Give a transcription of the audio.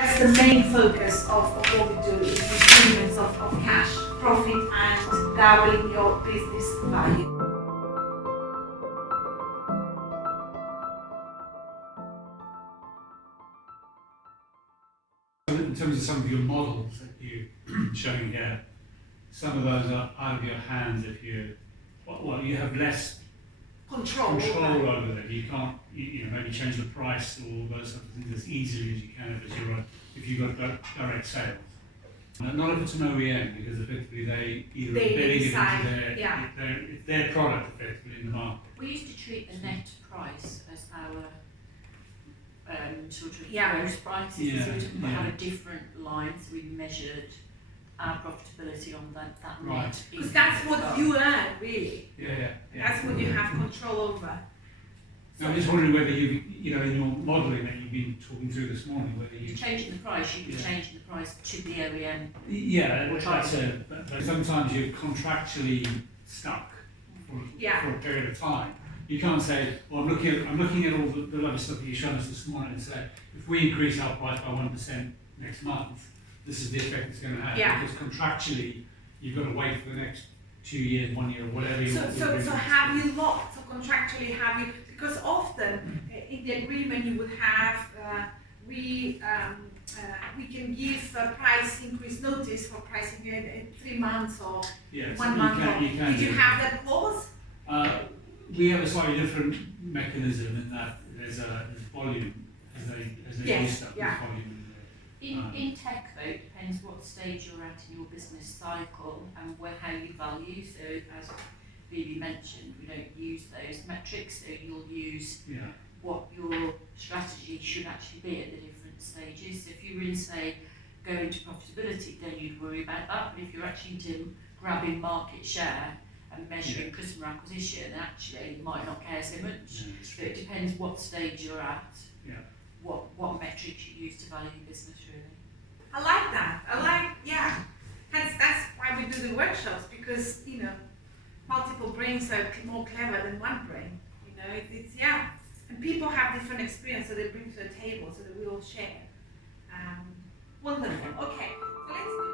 That's the main focus of what we do is improvements of cash, profit, and doubling your business value. In terms of some of your models that you're showing here, some of those are out of your hands if you have less Control over them. You can't maybe change the price or those sort of things as easily as you can if you've got direct sales. Not if it's an OEM, because effectively they either embedding it into it's their product effectively in the market. We used to treat the net price as our sort of gross prices, so we had a different line, so we measured our profitability on that net. Because that's what you earn, really. Yeah. That's what you have control over. So I'm just wondering whether in your modelling that you've been talking through this morning, whether you're changing the price, you'd be changing the price to the OEM. Yeah, that's it. But sometimes you're contractually stuck for a period of time. You can't say, well, I'm looking at all the other stuff that you've shown us this morning and say, if we increase our price by 1% next month, this is the effect it's going to have. Yeah. Because contractually, you've got to wait for the next 2 years, 1 year, whatever you want. So have you locked, so contractually have you, because often in the agreement you would have, we can give a price increase notice for pricing in 3 months or 1 month. Did you have that clause? We have a slightly different mechanism in that there's volume as they use stuff. Volume. In tech though, it depends what stage you're at in your business cycle and how you value. So as Phoebe mentioned, we don't use those metrics, so you'll use what your strategy should actually be at the different stages. So if you were in, say, going to profitability, then you'd worry about that. But if you're actually into grabbing market share and measuring customer acquisition, actually you might not care so much. So it depends what stage you're at. What metrics you use to value your business, really. I like that. Hence, that's why we do the workshops, because multiple brains are more clever than one brain. And people have different experience, so they bring to the table, so that we all share. Wonderful. Okay, so let's do